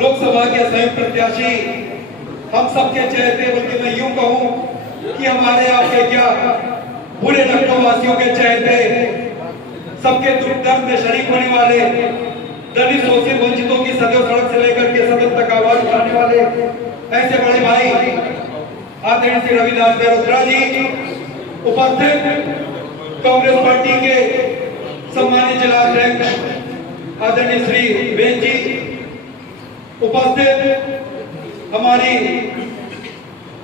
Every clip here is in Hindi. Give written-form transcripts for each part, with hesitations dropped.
लोकसभा के संयुक्त प्रत्याशी हम सबके चहेते, बल्कि मैं यूं कहूं कि हमारे आपके क्या पूरे लखनऊ वासियों के चहेते, सबके दुख दर्द में शरीक होने वाले, दलित शोषित वंचितों की सदैव सड़क से लेकर के सदन तक आवाज उठाने वाले ऐसे बड़े भाई आदरणीय श्री रविदास मेहरोत्रा जी, उपाध्यक्ष कांग्रेस पार्टी के सम्मानित जिला अध्यक्ष आदरणीय श्री वेद जी, उपस्थित हमारी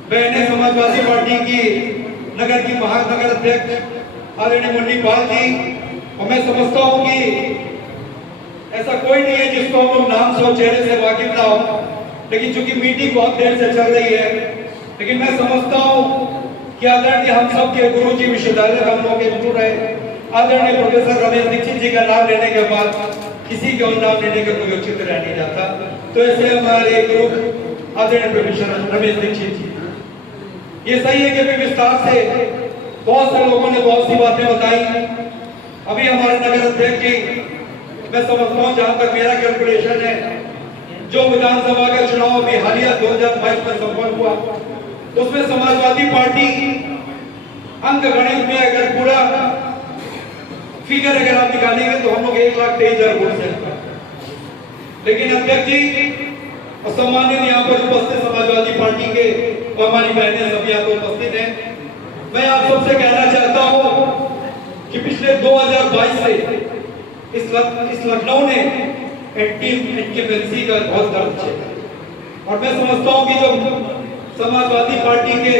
बहने समाजवादी पार्टी की नगर की महानगर अध्यक्ष आदरणीय मुन्नी पाल जी। और मैं समझता हूं कि ऐसा कोई नहीं है जिसको हम लोग नाम से और चेहरे से वाकिफ ना हो, लेकिन चूंकि मीटिंग बहुत देर से चल रही है, लेकिन मैं समझता हूं कि आदरणीय हम सब के गुरु जी विश्वविद्यालय हम लोग जुड़ रहे, आदरणीय प्रोफेसर रमेश दीक्षित जी का नाम लेने के बाद किसी का नाम लेने का कोई औचित्य रह नहीं जाता। तो ऐसे हमारे गुरु आदरणीय प्रोफेसर रमेश दीक्षित जी, ये सही है कि विस्तार से बहुत से लोगों ने बहुत सी बातें बताई। अभी हमारे नगर अध्यक्ष जी, मैं समझता हूँ जहां तक मेरा कैलकुलेशन है, जो विधानसभा का चुनाव अभी हालिया 2022 में संपन्न हुआ, उसमें समाजवादी पार्टी अंक गणित में अगर पूरा फिगर अगर आप निकालेंगे तो हम लोग 1,23,000 वोट से, लेकिन अध्यक्ष जी और सम्मानित यहाँ पर उपस्थित समाजवादी पार्टी के और हमारी बहनें सभी यहाँ पर उपस्थित हैं, मैं आप सबसे कहना चाहता हूँ कि पिछले 2022 से इस लखनऊ ने एंटी इनकम्बेंसी का बहुत दर्द झेला। और मैं समझता हूँ कि जब समाजवादी पार्टी के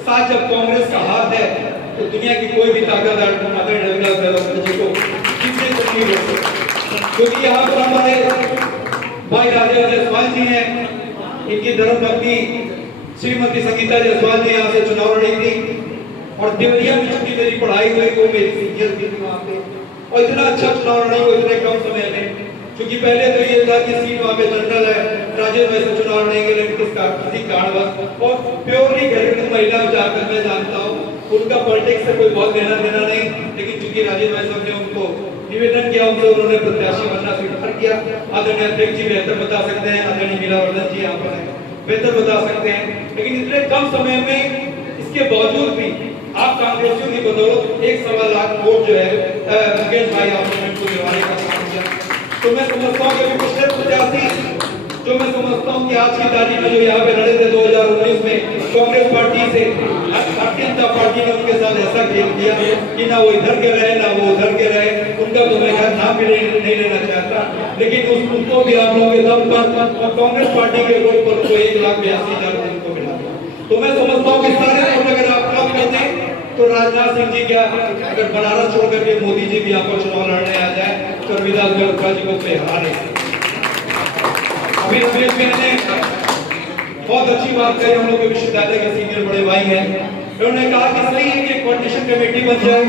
साथ जब कांग्रेस का हाथ है तो दुनिया की कोई भी ताकत को किसी को नहीं रोक सकती। क्योंकि यहाँ पर हमारे भाई राजेश जायसवाल जी हैं, इनकी धर्मपत्नी श्रीमती संगीता जायसवाल जी यहाँ से चुनाव लड़ी थी, और देवरिया में चूंकि मेरी पढ़ाई हुई वो मेरी सीनियर थी वहाँ पे, और इतना अच्छा चुनाव लड़ी वो इतने कम समय में। क्योंकि पहले तो ये था कि सीट वहाँ पे जनरल है, राजेश भाई से चुनाव लड़ेंगे, लेकिन किसी कारणवश और प्योरली घरेलू महिला जाकर मैं जानता हूँ उनका पॉलिटिक्स से कोई बहुत लेना देना नहीं, लेकिन चूंकि राजेश भाई साहब ने उनको निवेदन किया, उनसे उन्होंने प्रत्याशी बनना स्वीकार किया। आदरणीय अध्यक्ष जी बेहतर बता सकते हैं, आदरणीय मीरा वर्धन जी यहाँ पर है, बेहतर बता सकते हैं, लेकिन इतने कम समय में इसके बावजूद भी आप कांग्रेसियों की बदौलत 1.25 लाख वोट जो है मुकेश भाई आपने उनको दिलवाने का काम किया। तो मैं समझता हूँ कि पिछले प्रत्याशी जो मैं समझता हूँ कि आज की तारीख में जो यहाँ पे लड़े थे 2019 में कांग्रेस पार्टी से, भारतीय जनता पार्टी ने उनके साथ ऐसा खेल किया कि ना वो इधर के रहे ना वो उधर के रहे, उनका तो मैं नाम भी नहीं लेना चाहता, लेकिन उनको भी आप लोगों के दम पर कांग्रेस पार्टी के वोट पर उनको 1,82,000 उनको मिला। तो मैं समझता हूँ कि सारे वोट अगर आप कम कर दें तो राजनाथ सिंह जी क्या, अगर बनारस छोड़ करके मोदी जी भी यहाँ पर चुनाव लड़ने आ जाए तो रविदास मेहरोत्रा जी को हरा नहीं। अभी रमेश मैंने बहुत अच्छी बात कही, हम लोग के विश्वविद्यालय के सीनियर बड़े भाई हैं, उन्होंने कहा कि सही है कि एक कोऑर्डिनेशन कमेटी बन जाए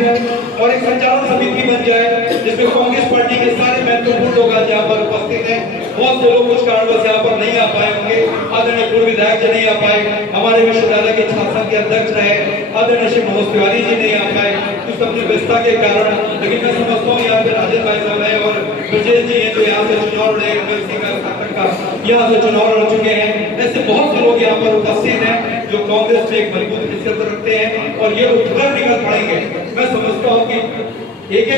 और एक संचालन समिति बन जाए जिसमें कांग्रेस पार्टी के सारे महत्वपूर्ण लोग आज यहाँ पर उपस्थित हैं। बहुत से लोग कुछ कारणवश यहाँ पर नहीं आ पाए होंगे, आदरणीय पूर्व विधायक जी नहीं आ पाए, हमारे विश्वविद्यालय के शासन के अध्यक्ष रहे आदरणीय श्री मनोज तिवारी जी नहीं आ पाए कुछ अपनी व्यस्तता के कारण, लेकिन मैं समझता हूँ यहाँ पे राजेश भाई साहब है और ब्रजेश जी हैं जो यहाँ से चुनाव लड़े, यहाँ से चुनाव लड़ चुके हैं। ऐसे बहुत से लोग यहाँ पर उपस्थित हैं जो कांग्रेस में एक मजबूत हैसियत रखते हैं और ये उठकर निकल पड़ेंगे। मैं समझता हूँ कि एक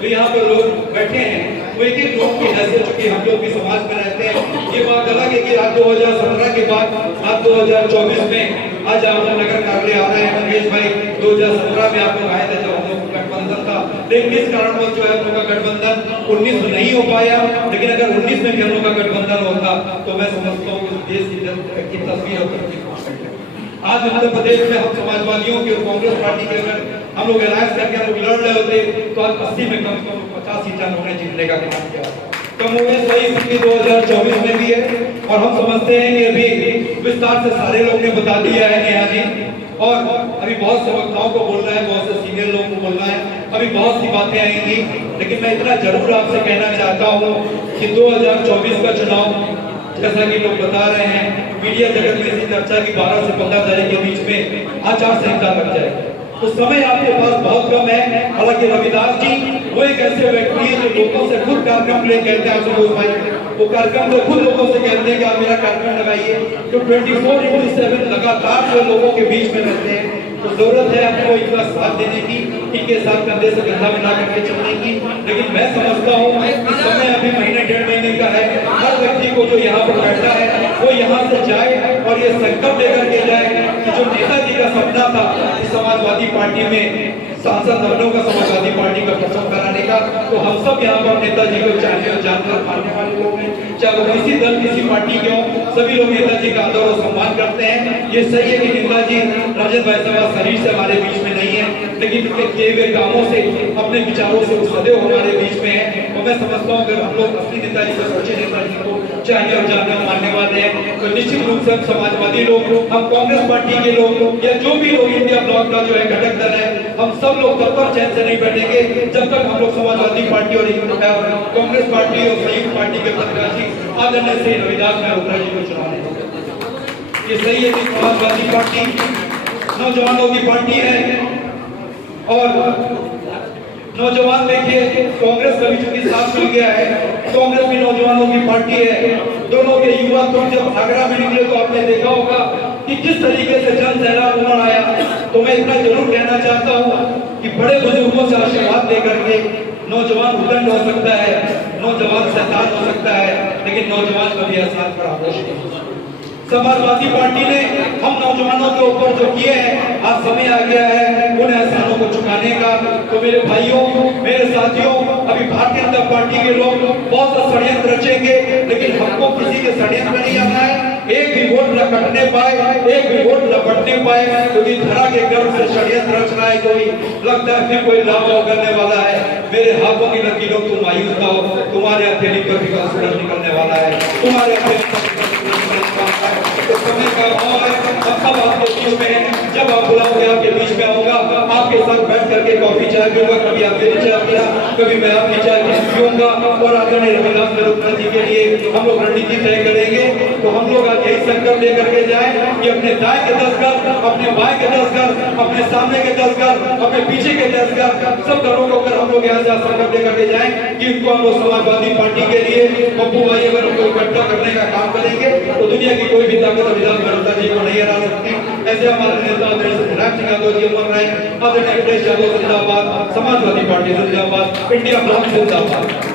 जो यहाँ पर लोग बैठे हैं वो एक लोग की हैसियत, चूंकि हम लोग भी समाज में रहते हैं, ये बात अलग है कि आज 2017 के बाद आज 2024 में आज आप नगर कार्यालय आ रहे हैं। रमेश भाई 2017 में आप लोग आए थे जब हम लोग गठबंधन था, लेकिन इस कारणवश जो है हम लोग का गठबंधन 19 में नहीं हो पाया, लेकिन अगर 19 में भी हम लोग का गठबंधन होता तो मैं समझता हूँ कि देश की तस्वीर होती। आज उत्तर प्रदेश में हम समाजवादियों की और कांग्रेस पार्टी के अगर हम लोग अलायंस करके हम लोग लड़ रहे होते तो आज 80 में कम से कम 50 सीटें उन्होंने जीतने का काम किया। कमोबेश वही स्थिति 2024 में भी है और हम समझते हैं कि अभी विस्तार से सारे लोग ने बता दिया है नेहा जी, और अभी बहुत से वक्ताओं को बोलना है, बहुत से सीनियर लोगों को बोलना है, अभी बहुत सी बातें आएंगी, लेकिन मैं इतना जरूर आपसे कहना चाहता हूँ कि 2024 का चुनाव जैसा कि लोग बता रहे हैं, मीडिया जगत में इसी चर्चा की 12 से 15 तारीख के बीच में आचार संहिता लग जाएगी। तो समय आपके पास बहुत कम है। हालांकि रविदास जी वो एक ऐसे व्यक्ति है जो लोगों से खुद कार्यक्रम प्ले कहते हैं। संतोष भाई वो कार्यक्रम में खुद लोगों से कहते हैं कि आप मेरा कार्यक्रम लगाइए। तो 24/7 लगातार जो लोगों के बीच में रहते हैं, तो जरूरत है आपको इनका साथ देने की, इनके साथ कंधे से कंधा मिला करके चलने की। लेकिन मैं समझता हूँ समय अभी महीने 1.5 महीने का है। हर व्यक्ति को जो यहाँ पर बैठा है वो यहाँ से जाए और ये संकल्प लेकर के जाए कि जो नेताजी का सपना था इस समाजवादी पार्टी में सांसद बनने का, समाजवादी पार्टी का प्रचार कराने का, तो हम सब यहाँ पर नेताजी को जानने और जानकर मानने वाले लोग हैं। चाहे वो किसी दल किसी पार्टी के हो, सभी लोग नेताजी का आदर और सम्मान करते हैं। ये सही है कि नेताजी राजेंद्र भाई साहब शरीर से हमारे बीच में नहीं है, लेकिन उनके किए हुए कामों से, अपने विचारों से वो सदैव हमारे बीच में है। तो मैं समझता हूँ अगर हम लोग असली नेताजी को, सच्चे नेताजी को चाहिए और जानने और मानने वाले हैं, तो निश्चित रूप से हम समाजवादी लोग, हम कांग्रेस पार्टी के लोग या जो भी लोग इंडिया ब्लॉक का जो है घटक दल है, हम सब लोग तब तक चैन से नहीं बैठेंगे जब तक हम लोग समाजवादी पार्टी और कांग्रेस पार्टी और संयुक्त पार्टी के प्रत्याशी आदरणीय श्री रविदास मल्होत्रा जी को चुना लेंगे। ये सही है कि समाजवादी पार्टी नौजवानों की पार्टी है और नौजवान देखिए कांग्रेस का भी चूंकि साथ मिल गया है, कांग्रेस भी नौजवानों की पार्टी है। दोनों के युवा तो जब आगरा में निकले तो आपने देखा होगा कि किस तरीके से जन सैलाब उमड़ आया। तो मैं इतना जरूर कहना चाहता हूँ कि बड़े बुजुर्गों से आशीर्वाद लेकर के नौजवान उदंड हो सकता है, नौजवान शैतान हो सकता है, लेकिन नौजवान कभी एहसास फरामोश नहीं हो सकता। समाजवादी पार्टी ने हम नौजवानों के ऊपर जो किए हैं, आज समय आ गया है उन एहसानों को चुकाने का। तो मेरे भाइयों, मेरे साथियों, अभी भारतीय जनता पार्टी के लोग बहुत सा षड्यंत्र रचेंगे, लेकिन हमको किसी के षड्यंत्र नहीं आना है। एक भी वोट न कटने पाए, एक भी वोट न बटने पाए, क्योंकि धरा के गर्भ से षड्यंत्र रच रहा है कोई, लगता है फिर कोई लाभ करने वाला है। मेरे हाथों की लकीरों तुम मायूस ना हो, तुम्हारे हथेली पर भी सूरज निकलने वाला है, तुम्हारे हथेली पर तो समय का अभाव है। हम सब आपके बीच में हैं, जब आप बुलाओगे आपके बीच में आऊंगा, आपके साथ बैठ करके कॉफी चाय पीऊंगा, कभी आप मेरी चाय पिया, कभी मैं आपकी चाय पीऊंगा। और आदरणीय रविदास मल्होत्रा जी के लिए हम लोग रणनीति तय करेंगे। तो हम लोग आज यही संकल्प लेकर के जाए कि अपने दाएं के 10 घर, अपने बाएं के 10 घर, अपने सामने के 10 घर, अपने पीछे के 10 घर, सब घरों को अगर हम लोग यहाँ से संकल्प लेकर के जाए कि उनको हम लोग समाजवादी पार्टी के लिए पप्पू भाई अगर उनको इकट्ठा करने का काम करेंगे तो दुनिया की कोई भी ताकत रविदास मल्होत्रा जी को नहीं हरा सकती। ऐसे हमारे नेता आदरणीय सिद्धराम सिंह यादव जी अमर रहे, आदरणीय अखिलेश यादव जिंदाबाद, समाजवादी पार्टी जिंदाबाद, इंडिया ब्लॉक जिंदाबाद।